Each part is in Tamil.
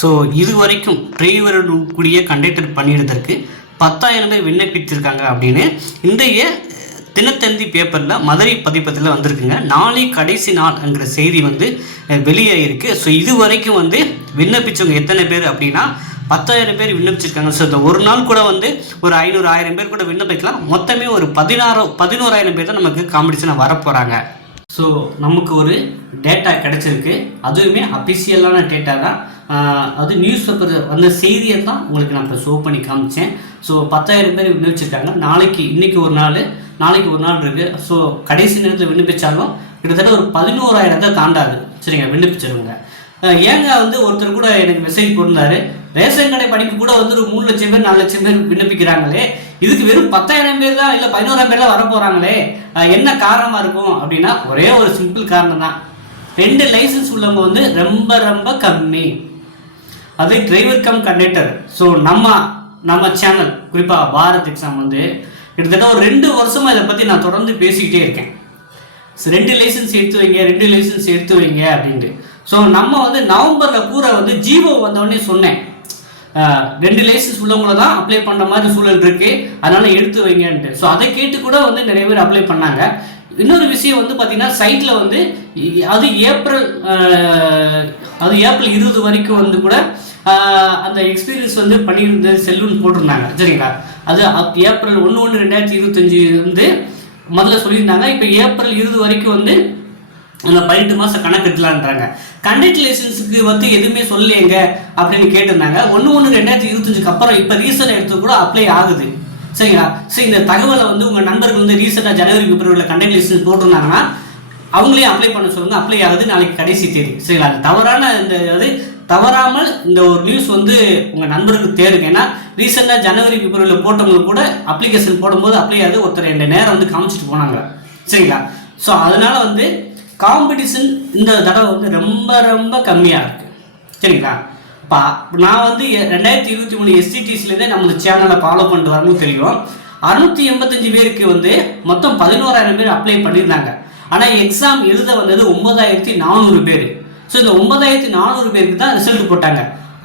ஸோ இது வரைக்கும் டிரைவர் கூடிய கண்டக்டர் பணியிடத்திற்கு பத்தாயிரம் பேர் விண்ணப்பித்திருக்காங்க அப்படின்னு இன்றைய தினத்தந்தி பேப்பரில் மதுரை பதிப்பத்தில் வந்திருக்குங்க. நாளை கடைசி நாள்ங்கிற செய்தி வந்து வெளியே வெளியாகிருக்கு ஸோ இது வரைக்கும் வந்து விண்ணப்பிச்சவங்க எத்தனை பேர் அப்படின்னா பத்தாயிரம் பேர் விண்ணப்பிச்சிருக்காங்க. ஸோ இந்த ஒரு நாள் கூட வந்து ஒரு ஐநூறு ஆயிரம் பேர் கூட விண்ணப்பிக்கலாம். மொத்தமே ஒரு பதினாறு பதினோராயிரம் பேர் தான் நமக்கு காம்படிஷனாக வரப்போகிறாங்க ஸோ நமக்கு ஒரு டேட்டா கிடச்சிருக்கு. அதுவுமே அஃபிஷியலான டேட்டா தான். அது நியூஸ் பேப்பர் வந்த செய்தியை தான் உங்களுக்கு நான் இப்போ ஷோ பண்ணி காமிச்சேன். ஸோ பத்தாயிரம் பேர் விண்ணப்பிச்சிருக்காங்க. நாளைக்கு இன்றைக்கி ஒரு நாள் நாளைக்கு ஒரு நாள் இருக்குது ஸோ கடைசி நேரத்தில் விண்ணப்பித்தாலும் கிட்டத்தட்ட ஒரு பதினோராயிரத்தை தாண்டாது. சரிங்க விண்ணப்பிச்சிருவங்க. ஏங்க வந்து ஒருத்தர் கூட எனக்கு மெசேஜ் போட்டிருந்தாரு. ரேஷன் கடை படிக்க கூட வந்து ஒரு மூணு லட்சம் பேர் நாலு லட்சம் பேர் விண்ணப்பிக்கிறாங்களே. இதுக்கு வெறும் பத்தாயிரம் பேர் தான் இல்லை பதினோராயிரம் பேர் தான் வர போகிறாங்களே என்ன காரணமாக இருக்கும் அப்படின்னா ஒரே ஒரு சிம்பிள் காரணம் தான். ரெண்டு லைசன்ஸ் உள்ளவங்க வந்து ரொம்ப ரொம்ப கம்மி. அது டிரைவர் கம் கண்டக்டர் ஸோ நம்ம நம்ம சேனல் குறிப்பாக பாரத் எக்ஸாம் வந்து கிட்டத்தட்ட ஒரு ரெண்டு வருஷமாக இதை பற்றி நான் தொடர்ந்து பேசிக்கிட்டே இருக்கேன். ரெண்டு லைசன்ஸ் எடுத்து வைங்க ரெண்டு லைசன்ஸ் எடுத்து வைங்க அப்படின்ட்டு. ஸோ நம்ம வந்து நவம்பரில் கூற வந்து ஜீவோ வந்தோடனே சொன்னேன். ரெண்டு லைசன்ஸ் உள்ளவங்கள தான் அப்ளை பண்ணுற மாதிரி சூழல் இருக்கு. அதனால எடுத்து வைங்கன்ட்டு. ஸோ அதை கேட்டு கூட வந்து நிறைய பேர் அப்ளை பண்ணாங்க. இன்னொரு விஷயம் வந்து பார்த்தீங்கன்னா சைட்டில் வந்து அது ஏப்ரல் அது ஏப்ரல் இருபது வரைக்கும் வந்து கூட அந்த எக்ஸ்பீரியன்ஸ் வந்து பண்ணியிருந்த செல்லுன்னு போட்டிருந்தாங்க. சரிங்களா? அது அப் ஏப்ரல் ஒன்று ஒன்று ரெண்டாயிரத்தி இருபத்தஞ்சி வந்து முதல்ல சொல்லியிருந்தாங்க. இப்போ ஏப்ரல் இருபது வரைக்கும் வந்து அந்த பதினெட்டு மாதம் கணக்கு எடுக்கலான்றாங்க கண்டக்ட் வந்து எதுவுமே சொல்லலையேங்க அப்படின்னு கேட்டிருந்தாங்க. ஒன்று ஒன்று ரெண்டாயிரத்தி இருபத்தஞ்சுக்கு அப்புறம் இப்போ ரீசெண்ட் எடுத்து கூட அப்ளை ஆகுது. சரிங்களா? சரி இந்த தகவலை வந்து உங்கள் நண்பர்கள் வந்து ரீசெண்டாக ஜனவரி பிப்ரவரியில் கண்டக்ட் போட்டிருந்தாங்கன்னா அவங்களே அப்ளை பண்ண சொல்லுங்க. அப்ளை ஆகுது. நாளைக்கு கடைசி தேதி. சரிங்களா? அது தவறான இந்த அது தவறாமல் இந்த ஒரு நியூஸ் வந்து உங்கள் நண்பருக்கு தேருங்க. ஏன்னா ரீசெண்டாக ஜனவரி பிப்ரவரியில் போட்டவங்களுக்கு கூட அப்ளிகேஷன் போடும்போது அப்ளை ஆகுது. ஒருத்தர் ரெண்டு நேரம் வந்து காமிச்சிட்டு போனாங்க. சரிங்களா? ஸோ அதனால் வந்து காம்படிஷன் இந்த தடவை வந்து ரொம்ப ரொம்ப கம்மியாக இருக்கு. சரிங்களா? பா நான் வந்து ரெண்டாயிரத்தி இருபத்தி மூணு எஸ்டிடிஸ்லேருந்தே நம்ம சேனலை ஃபாலோ பண்ணிட்டு வரணும் தெரியும். அறுநூத்தி எண்பத்தஞ்சு பேருக்கு வந்து மொத்தம் பதினோராயிரம் பேர் அப்ளை பண்ணியிருந்தாங்க. ஆனால் எக்ஸாம் எழுத வந்தது ஒன்பதாயிரத்தி நானூறு பேர். ஸோ இந்த ஒன்பதாயிரத்தி நானூறு பேருக்கு தான் ரிசல்ட் போட்டாங்க.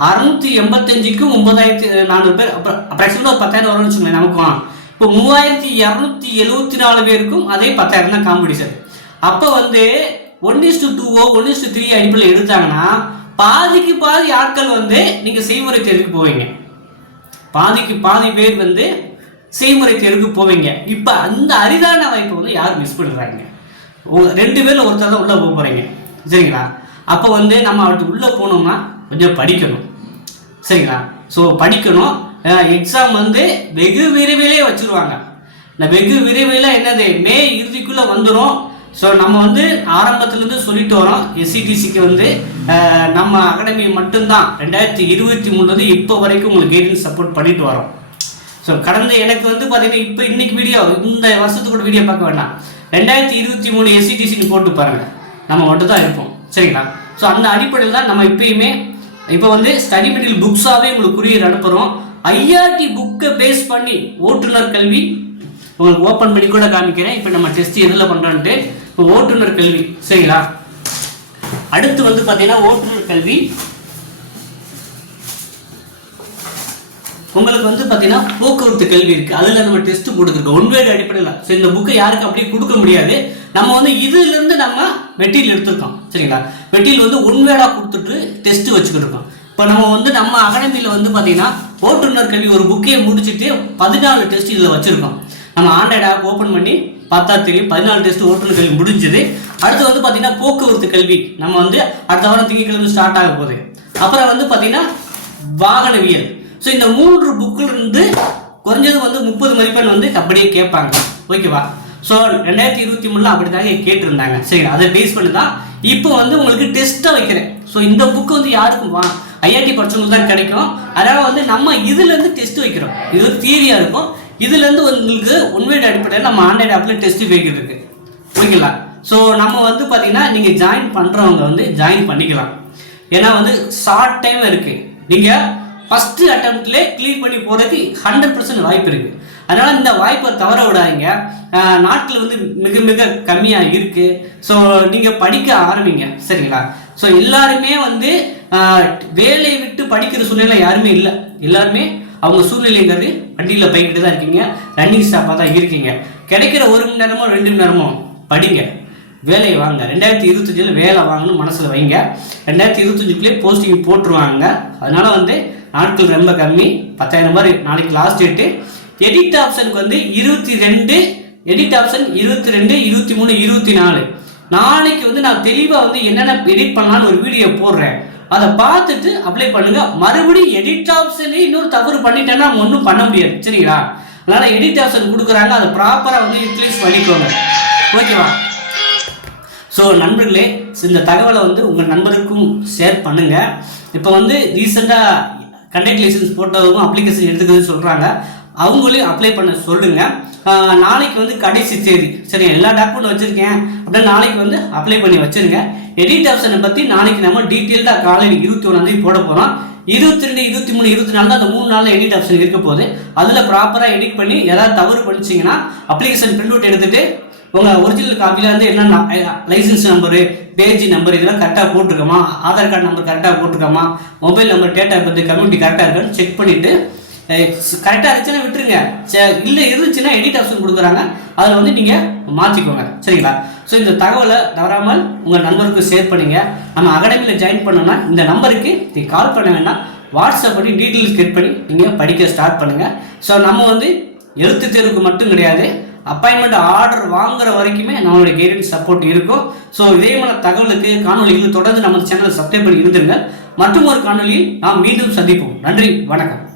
அறுநூத்தி எண்பத்தஞ்சுக்கும் ஒன்பதாயிரத்தி நானூறு பேர் அப்புறம் அப்ராக்சிமேட்டாக ஒரு பத்தாயிரம் வரும்னு வச்சுக்கோங்க நமக்கு. இப்போ மூவாயிரத்தி இரநூத்தி எழுபத்தி நாலு பேருக்கும் அதே பத்தாயிரம் தான் காம்படிஷன் அப்போ வந்து ஒன் இஸ் டு டூவோ ஒன் இஸ் டு த்ரீ அடிப்பில் எடுத்தாங்கன்னா பாதிக்கு பாதி ஆட்கள் வந்து நீங்கள் செய்முறை தேர்வுக்கு போவீங்க. பாதிக்கு பாதி பேர் வந்து செய்முறை தேர்வுக்கு போவீங்க. இப்போ அந்த அரிதான வாய்ப்பை வந்து யார் மிஸ் பண்ணுறாங்க ரெண்டு பேரில் ஒருத்தர் தான் உள்ளே போக போகிறீங்க சரிங்களா? அப்போ வந்து நம்ம அவர்கிட்ட உள்ளே போனோம்னா கொஞ்சம் படிக்கணும். சரிங்களா? ஸோ படிக்கணும். எக்ஸாம் வந்து வெகு விரைவிலே வச்சிருவாங்க. இந்த வெகு விரைவில் என்னது? மே இறுதிக்குள்ளே வந்துடும் ஸோ நம்ம வந்து ஆரம்பத்துலேருந்து சொல்லிட்டு வரோம் எஸ்சிடிசிக்கு வந்து நம்ம அகாடமி மட்டும்தான் ரெண்டாயிரத்தி இருபத்தி மூணுலேருந்து இப்போ வரைக்கும் உங்களுக்கு கைடன்ஸ் சப்போர்ட் பண்ணிட்டு வரோம். ஸோ கடந்த எனக்கு வந்து பார்த்தீங்கன்னா இப்போ இன்னைக்கு வீடியோ இந்த வருஷத்துக்கு வீடியோ பார்க்க வேண்டாம். ரெண்டாயிரத்தி இருபத்தி மூணு எஸ்சிடிசின்னு போட்டு பாருங்க. நம்ம மட்டும் தான் இருப்போம். சரிங்களா? ஸோ அந்த அடிப்படையில் தான் நம்ம இப்பயுமே இப்போ வந்து ஸ்டடி மெட்டீரியல் புக்ஸாகவே உங்களுக்கு குறியீடு அனுப்புகிறோம் ஐஆர்டி புக்கை பேஸ் பண்ணி ஓட்டுநர் கல்வி உங்களுக்கு ஓப்பன் பண்ணி கூட காமிக்கிறேன். இப்போ நம்ம டெஸ்ட் எதில் பண்ணுறோன்ட்டு இப்போ ஓட்டுநர் கல்வி சரிங்களா? அடுத்து வந்து பார்த்தீங்கன்னா ஓட்டுநர் கல்வி. உங்களுக்கு வந்து பார்த்தீங்கன்னா போக்குவரத்து கல்வி இருக்கு. அதில் நம்ம டெஸ்ட் கொடுத்துருக்கோம் ஒன்வேடு அடிப்படையில். ஸோ இந்த புக்கை யாருக்கு அப்படியே கொடுக்க முடியாது. நம்ம வந்து இதுலேருந்து நம்ம மெட்டீரியல் எடுத்துருக்கோம். சரிங்களா? மெட்டீரியல் வந்து ஒன்வேடாக கொடுத்துட்டு டெஸ்ட் வச்சுக்கிட்டு இருக்கோம். இப்போ நம்ம வந்து நம்ம அகாடமியில் வந்து பார்த்தீங்கன்னா ஓட்டுநர் கல்வி ஒரு புக்கையை முடிச்சுட்டு பதினாலு டெஸ்ட் இதில் வச்சுருக்கோம். நம்ம ஆண்ட்ராய்ட் ஆப் ஓப்பன் பண்ணி பார்த்தா தேதி பதினாலு டெஸ்ட் ஓட்டுநர் கல்வி முடிஞ்சது. அடுத்து வந்து பார்த்தீங்கன்னா போக்குவரத்து கல்வி. நம்ம வந்து அடுத்த வாரம் திங்கட்கிழமை ஸ்டார்ட் ஆக போகுது. அப்புறம் வந்து பார்த்தீங்கன்னா வாகனவியல் ஸோ இந்த மூன்று புக்கில் இருந்து குறைஞ்சது வந்து முப்பது மதிப்பெண் வந்து அப்படியே கேட்பாங்க. ஓகேவா? ஸோ ரெண்டாயிரத்தி இருபத்தி மூணுல அப்படி தாங்க கேட்டிருந்தாங்க. சரி அதை பேஸ் பண்ணி தான் இப்போ வந்து உங்களுக்கு டெஸ்ட்டாக வைக்கிறேன். ஸோ இந்த புக்கு வந்து யாருக்கும் வா ஐஐடி படிச்சவங்களுக்கு தான் கிடைக்கும். அதனால் வந்து நம்ம இதுலேருந்து டெஸ்ட் வைக்கிறோம். இது தியரியாக இருக்கும். இதுலேருந்து உங்களுக்கு உண்மையின் அடிப்படையில் நம்ம ஆண்ட்ராய்டு ஆப்பில் டெஸ்ட் வைக்கிறது இருக்கு. ஓகேங்களா ஸோ நம்ம வந்து பார்த்தீங்கன்னா நீங்கள் ஜாயின் பண்ணுறவங்க வந்து ஜாயின் பண்ணிக்கலாம். ஏன்னா வந்து ஷார்ட் டைம் இருக்கு. நீங்கள் ஃபஸ்ட்டு அட்டம்ப்ட்லேயே கிளியர் பண்ணி போகிறதுக்கு ஹண்ட்ரட் பர்சன்ட் வாய்ப்பு இருக்குது அதனால் இந்த வாய்ப்பை தவற விடாதீங்க. நாட்டில் நாட்கள் வந்து மிக மிக கம்மியாக இருக்குது ஸோ நீங்கள் படிக்க ஆரம்பிங்க. சரிங்களா? ஸோ எல்லாருமே வந்து வேலையை விட்டு படிக்கிற சூழ்நிலை யாருமே இல்லை. எல்லாருமே அவங்க சூழ்நிலைங்கிறது வண்டியில் போய்கிட்டு தான் இருக்கீங்க. ரன்னிங் ஸ்டாப்பாக தான் இருக்கீங்க. கிடைக்கிற ஒரு மணி நேரமோ ரெண்டு மணி நேரமோ படிங்க. வேலையை வாங்க. ரெண்டாயிரத்தி இருபத்தஞ்சில் வேலை வாங்கணும் மனசில் வைங்க. ரெண்டாயிரத்தி இருபத்தஞ்சுக்குள்ளே போஸ்டிங் போட்டுருவாங்க. அதனால் வந்து நாட்கள் ரொம்ப கம்மி. பத்தாயிரம் மாதிரி நாளைக்கு லாஸ்ட் டேட்டு எடிட் ஆப்ஷனுக்கு வந்து இருபத்தி ரெண்டு எடிட் ஆப்ஷன் இருபத்தி ரெண்டு இருபத்தி மூணு இருபத்தி நாலு. நாளைக்கு வந்து நான் தெளிவாக வந்து என்னென்ன எடிட் பண்ணலான்னு ஒரு வீடியோ போடுறேன். அதை பார்த்துட்டு அப்ளை பண்ணுங்க. மறுபடியும் எடிட் ஆப்ஷன்லேயே இன்னொரு தவறு பண்ணிட்டேன்னா நம்ம ஒன்றும் பண்ண முடியாது. சரிங்களா? அதனால எடிட் ஆப்ஷன் கொடுக்குறாங்க. அதை ப்ராப்பராக வந்து யூட்டிலைஸ் பண்ணிக்கோங்க. ஓகேவா? ஸோ நண்பர்களே இந்த தகவலை வந்து உங்கள் நண்பருக்கும் ஷேர் பண்ணுங்க. இப்போ வந்து ரீசெண்டாக கண்டக்ட் லைசன்ஸ் போட்டவங்க அப்ளிகேஷன் எடுத்துக்கிறதுன்னு சொல்கிறாங்க அவங்களையும் அப்ளை பண்ண சொல்லுங்க. நாளைக்கு வந்து கடைசி தேதி. சரி எல்லா டாக்குமெண்ட் வச்சுருக்கேன். அப்படின்னு நாளைக்கு வந்து அப்ளை பண்ணி வச்சிருங்க. எடிட் ஆப்ஷனை பற்றி நாளைக்கு நம்ம டீட்டெயில்டாக காலையில் இருபத்தி ஒன்றாந்தேதி போட போகிறோம் இருபத்தி ரெண்டு இருபத்தி மூணு இருபத்தி நாலு தான் அந்த மூணு நாளில் எடிட் ஆப்ஷன் இருக்க போகுது. அதில் ப்ராப்பராக எடிட் பண்ணி ஏதாவது தவறு பண்ணிச்சிங்கன்னா அப்ளிகேஷன் பிரிண்ட் அவுட் எடுத்துகிட்டு உங்கள் ஒரிஜினல் காப்பியில் வந்து என்னென்ன லைசன்ஸ் நம்பரு பேஜ் நம்பர் இதெல்லாம் கரெக்டாக போட்டிருக்கோமா? ஆதார் கார்டு நம்பர் கரெக்டாக போட்டிருக்கோமா? மொபைல் நம்பர் டேட்டா பற்றி கம்யூனிட்டி கரெக்டாக இருக்கான்னு செக் பண்ணிவிட்டு கரெக்டாக இருந்துச்சுன்னா விட்டுருங்க. சே- இல்லை இருந்துச்சுன்னா எடிட் ஆப்ஷன் கொடுக்குறாங்க. அதில் வந்து நீங்கள் மாற்றிக்கோங்க சரிங்களா? ஸோ இந்த தகவலை தவறாமல் உங்கள் நண்பருக்கு ஷேர் பண்ணுங்க. நம்ம அகாடமியில் ஜாயின் பண்ணோம்னா இந்த நம்பருக்கு நீங்கள் கால் பண்ண வேண்டாம் வாட்ஸ்அப் பண்ணி டீட்டெயில்ஸ் கெட் பண்ணி நீங்கள் படிக்க ஸ்டார்ட் பண்ணுங்கள் ஸோ நம்ம வந்து எழுத்து தேர்வுக்கு மட்டும் கிடையாது. அப்பாயின்மெண்ட் ஆர்டர் வாங்குற வரைக்குமே நம்மளுடைய கைடன்ஸ் சப்போர்ட் இருக்கும். ஸோ இதே மாதிரி தகவலுக்கு காணொலிகள் தொடர்ந்து நம்ம சேனலை சப்ஸ்கிரைப் பண்ணி இருந்துருங்க. மற்றும் ஒரு காணொலியில் நாம் மீண்டும் சந்திப்போம். நன்றி வணக்கம்.